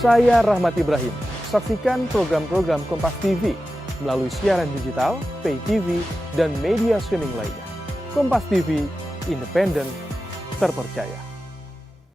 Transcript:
Saya Rahmat Ibrahim. Saksikan program-program Kompas TV melalui siaran digital, pay TV, dan media streaming lainnya. Kompas TV, independen, terpercaya.